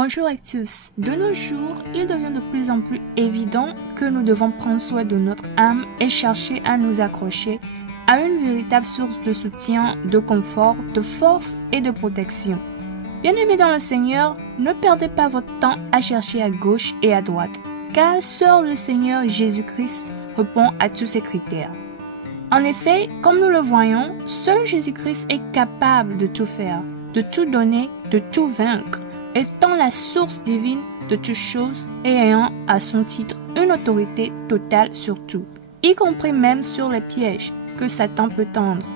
Bonjour à tous. De nos jours, il devient de plus en plus évident que nous devons prendre soin de notre âme et chercher à nous accrocher à une véritable source de soutien, de confort, de force et de protection. Bien-aimés dans le Seigneur, ne perdez pas votre temps à chercher à gauche et à droite, car seul le Seigneur Jésus-Christ répond à tous ces critères. En effet, comme nous le voyons, seul Jésus-Christ est capable de tout faire, de tout donner, de tout vaincre, étant la source divine de toutes choses et ayant à son titre une autorité totale sur tout, y compris même sur les pièges que Satan peut tendre.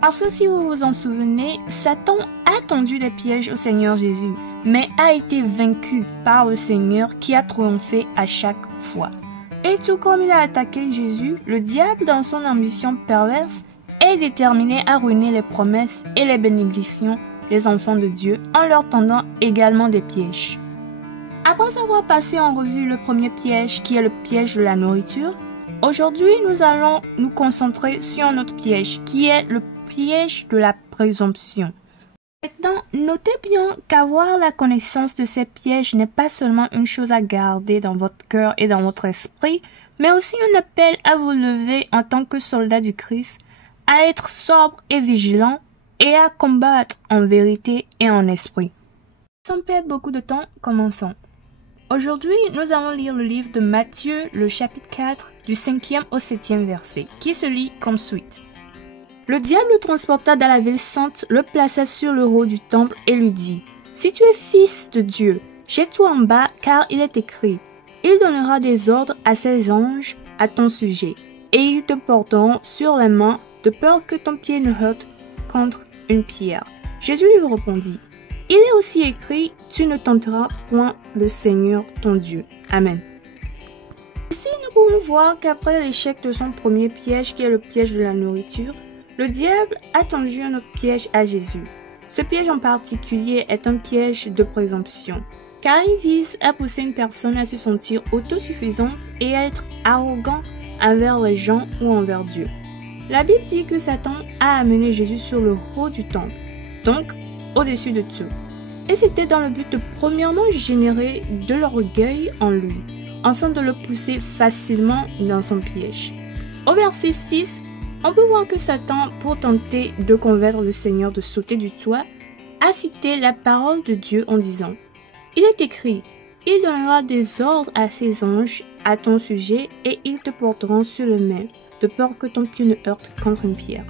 Parce que si vous vous en souvenez, Satan a tendu les pièges au Seigneur Jésus, mais a été vaincu par le Seigneur qui a triomphé à chaque fois. Et tout comme il a attaqué Jésus, le diable dans son ambition perverse est déterminé à ruiner les promesses et les bénédictions des enfants de Dieu en leur tendant également des pièges. Après avoir passé en revue le premier piège qui est le piège de la nourriture, aujourd'hui nous allons nous concentrer sur un autre piège qui est le piège de la présomption. Maintenant, notez bien qu'avoir la connaissance de ces pièges n'est pas seulement une chose à garder dans votre cœur et dans votre esprit, mais aussi un appel à vous lever en tant que soldat du Christ, à être sobre et vigilant et à combattre en vérité et en esprit. Sans perdre beaucoup de temps, commençons. Aujourd'hui, nous allons lire le livre de Matthieu, le chapitre 4, du 5e au 7e verset, qui se lit comme suit. Le diable le transporta dans la ville sainte, le plaça sur le haut du temple et lui dit, « Si tu es fils de Dieu, jette-toi en bas, car il est écrit, il donnera des ordres à ses anges à ton sujet, et ils te porteront sur les mains, de peur que ton pied ne heurte contre une pierre. » Jésus lui répondit, « Il est aussi écrit, tu ne tenteras point le Seigneur ton Dieu. » Amen. Ici, nous pouvons voir qu'après l'échec de son premier piège, qui est le piège de la nourriture, le diable a tendu un autre piège à Jésus. Ce piège en particulier est un piège de présomption, car il vise à pousser une personne à se sentir autosuffisante et à être arrogant envers les gens ou envers Dieu. La Bible dit que Satan a amené Jésus sur le haut du temple, donc au-dessus de tout. Et c'était dans le but de premièrement générer de l'orgueil en lui, afin de le pousser facilement dans son piège. Au verset 6, on peut voir que Satan, pour tenter de convaincre le Seigneur de sauter du toit, a cité la parole de Dieu en disant « Il est écrit, il donnera des ordres à ses anges à ton sujet et ils te porteront sur les mains, de peur que ton pied ne heurte contre une pierre. »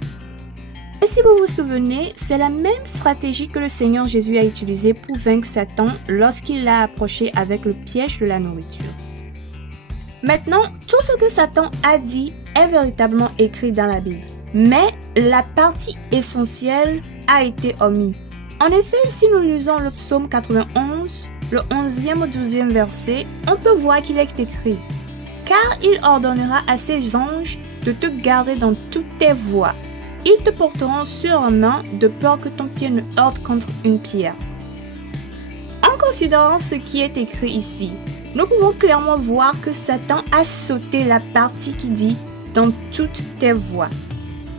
Et si vous vous souvenez, c'est la même stratégie que le Seigneur Jésus a utilisée pour vaincre Satan lorsqu'il l'a approché avec le piège de la nourriture. Maintenant, tout ce que Satan a dit est véritablement écrit dans la Bible, mais la partie essentielle a été omise. En effet, si nous lisons le psaume 91, le 11e au 12e verset, on peut voir qu'il est écrit « Car il ordonnera à ses anges de te garder dans toutes tes voies. Ils te porteront sur la main de peur que ton pied ne heurte contre une pierre. » En considérant ce qui est écrit ici, nous pouvons clairement voir que Satan a sauté la partie qui dit « dans toutes tes voies ».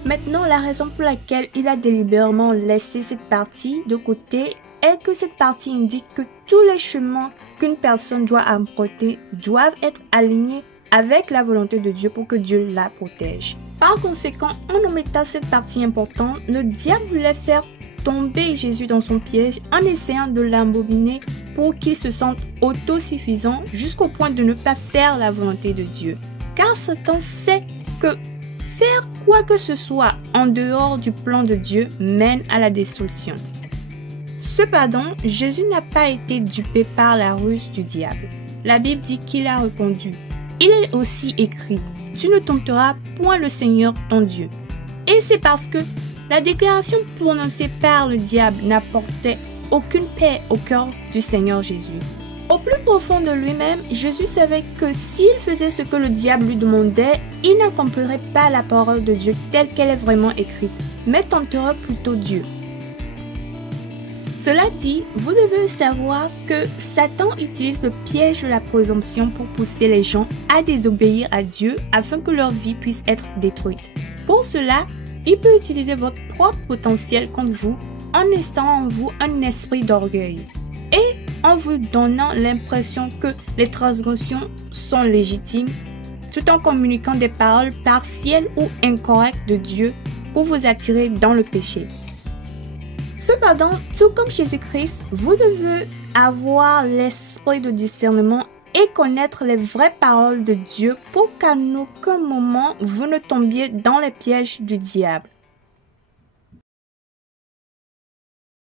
Maintenant, la raison pour laquelle il a délibérément laissé cette partie de côté est que cette partie indique que tous les chemins qu'une personne doit emprunter doivent être alignés avec la volonté de Dieu pour que Dieu la protège. Par conséquent, en omettant cette partie importante, le diable voulait faire tomber Jésus dans son piège en essayant de l'embobiner pour qu'il se sente autosuffisant jusqu'au point de ne pas faire la volonté de Dieu. Car Satan sait que faire quoi que ce soit en dehors du plan de Dieu mène à la destruction. Cependant, Jésus n'a pas été dupé par la ruse du diable. La Bible dit qu'il a répondu « Il est aussi écrit, tu ne tenteras point le Seigneur ton Dieu. » Et c'est parce que la déclaration prononcée par le diable n'apportait aucune paix au cœur du Seigneur Jésus. Au plus profond de lui-même, Jésus savait que s'il faisait ce que le diable lui demandait, il n'accomplirait pas la parole de Dieu telle qu'elle est vraiment écrite, mais tenterait plutôt Dieu. Cela dit, vous devez savoir que Satan utilise le piège de la présomption pour pousser les gens à désobéir à Dieu afin que leur vie puisse être détruite. Pour cela, il peut utiliser votre propre potentiel contre vous en installant en vous un esprit d'orgueil. Et en vous donnant l'impression que les transgressions sont légitimes, tout en communiquant des paroles partielles ou incorrectes de Dieu pour vous attirer dans le péché. Cependant, tout comme Jésus-Christ, vous devez avoir l'esprit de discernement et connaître les vraies paroles de Dieu pour qu'à aucun moment vous ne tombiez dans les pièges du diable.